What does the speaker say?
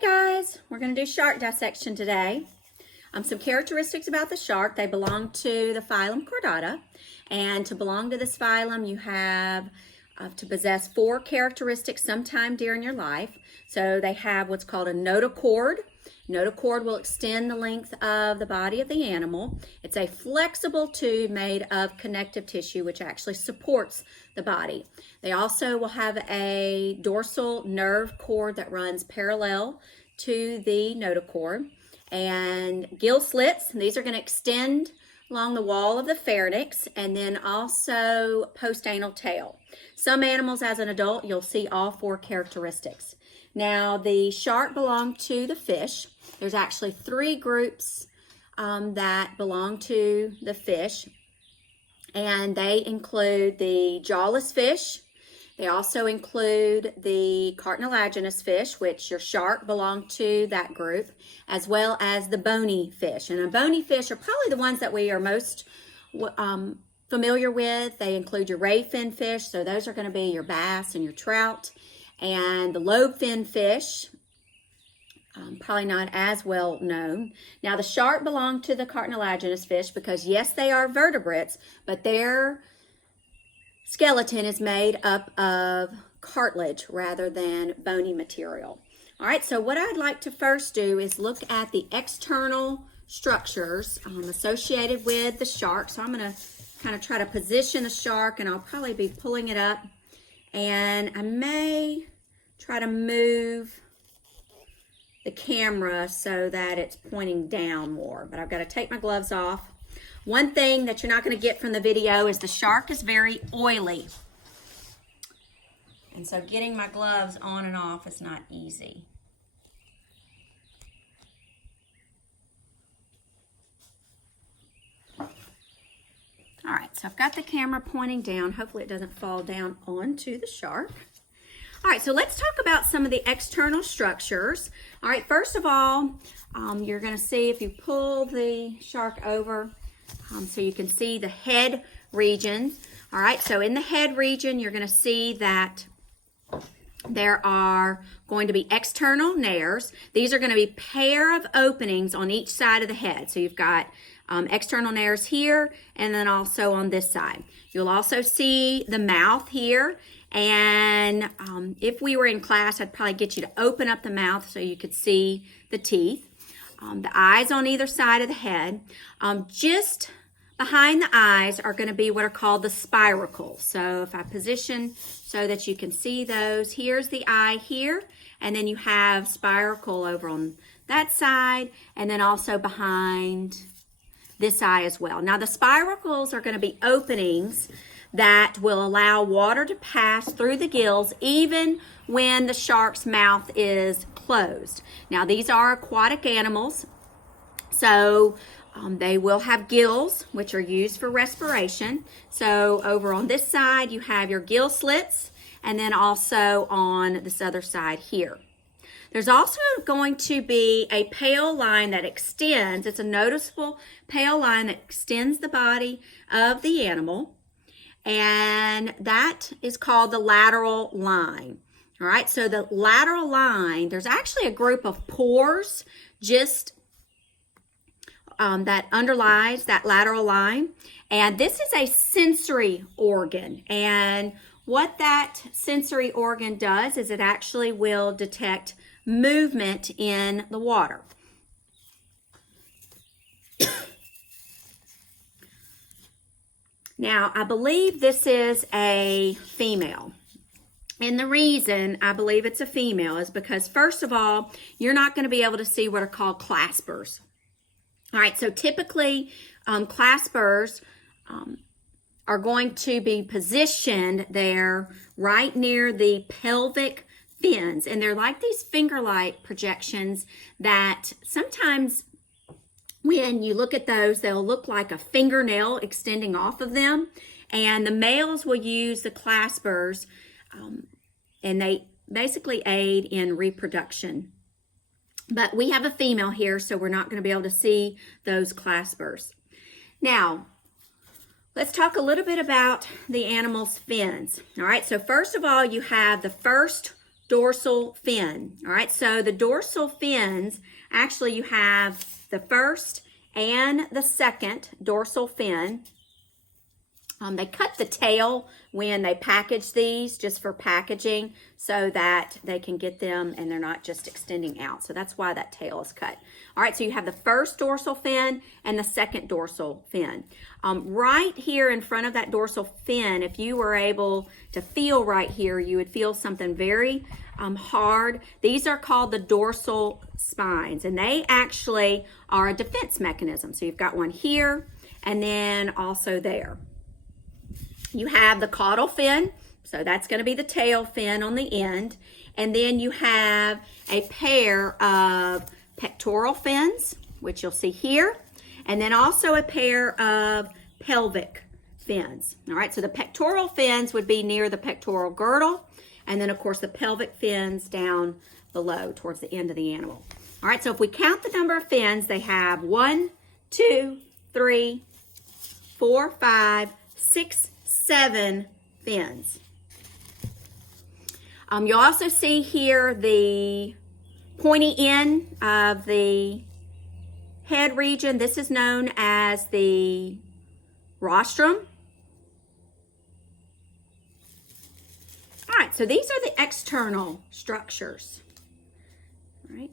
Hey guys, we're going to do shark dissection today. Some characteristics about the shark. They belong to the phylum Chordata, and to belong to this phylum you have to possess 4 characteristics sometime during your life. So they have what's called a notochord. Notochord will extend the length of the body of the animal. It's a flexible tube made of connective tissue which actually supports the body. They also will have a dorsal nerve cord that runs parallel to the notochord, and gill slits. These are going to extend along the wall of the pharynx, and then also post-anal tail. Some animals as an adult you'll see all 4 characteristics. Now the shark belong to the fish. There's actually 3 groups that belong to the fish, and they include the jawless fish. They also include the cartilaginous fish, which your shark belong to that group, as well as the bony fish. And the bony fish are probably the ones that we are most familiar with. They include your ray fin fish, so those are going to be your bass and your trout. And the lobe fin fish, probably not as well known. Now the shark belong to the cartilaginous fish because yes, they are vertebrates, but their skeleton is made up of cartilage rather than bony material. All right, so what I'd like to first do is look at the external structures associated with the shark. So I'm going to kind of try to position the shark, and I'll probably be pulling it up, and I may try to move the camera so that it's pointing down more, but I've got to take my gloves off. One thing that you're not going to get from the video is the shark is very oily. And so getting my gloves on and off is not easy. All right, so I've got the camera pointing down. Hopefully it doesn't fall down onto the shark. All right, so let's talk about some of the external structures. All right, first of all, you're going to see if you pull the shark over, so you can see the head region. All right, so in the head region, you're going to see that there are going to be external nares. These are going to be pair of openings on each side of the head. So you've got external nares here, and then also on this side. You'll also see the mouth here. And if we were in class, I'd probably get you to open up the mouth so you could see the teeth. The eyes on either side of the head. Just behind the eyes are going to be what are called the spiracles. So if I position so that you can see those, here's the eye here, and then you have spiracle over on that side, and then also behind this eye as well. Now the spiracles are going to be openings that will allow water to pass through the gills even when the shark's mouth is closed. Now these are aquatic animals, so they will have gills which are used for respiration. So over on this side you have your gill slits, and then also on this other side here. There's also going to be a pale line that extends. It's a noticeable pale line that extends the body of the animal, and that is called the lateral line. All right, so the lateral line, there's actually a group of pores just that underlies that lateral line, and this is a sensory organ, and what that sensory organ does is it actually will detect movement in the water. Now, I believe this is a female. And the reason I believe it's a female is because, first of all, you're not going to be able to see what are called claspers. All right, so typically claspers are going to be positioned there right near the pelvic fins. And they're like these finger-like projections that sometimes when you look at those, they'll look like a fingernail extending off of them. And the males will use the claspers, and they basically aid in reproduction. But we have a female here, so we're not going to be able to see those claspers. Now, let's talk a little bit about the animal's fins. All right, so first of all, you have the first dorsal fin. All right, so the dorsal fins, actually you have the first and the second dorsal fin. They cut the tail when they package these, just for packaging, so that they can get them and they're not just extending out. So that's why that tail is cut. All right, so you have the first dorsal fin and the second dorsal fin. Right here in front of that dorsal fin, if you were able to feel right here, you would feel something very hard. These are called the dorsal spines, and they actually are a defense mechanism. So you've got one here and then also there. You have the caudal fin, so that's going to be the tail fin on the end. And then you have a pair of pectoral fins, which you'll see here. And then also a pair of pelvic fins. All right, so the pectoral fins would be near the pectoral girdle. And then, of course, the pelvic fins down below towards the end of the animal. All right, so if we count the number of fins, they have 1, 2, 3, 4, 5, 6, 7 fins. You'll also see here the pointy end of the head region. This is known as the rostrum. All right, so these are the external structures. All right,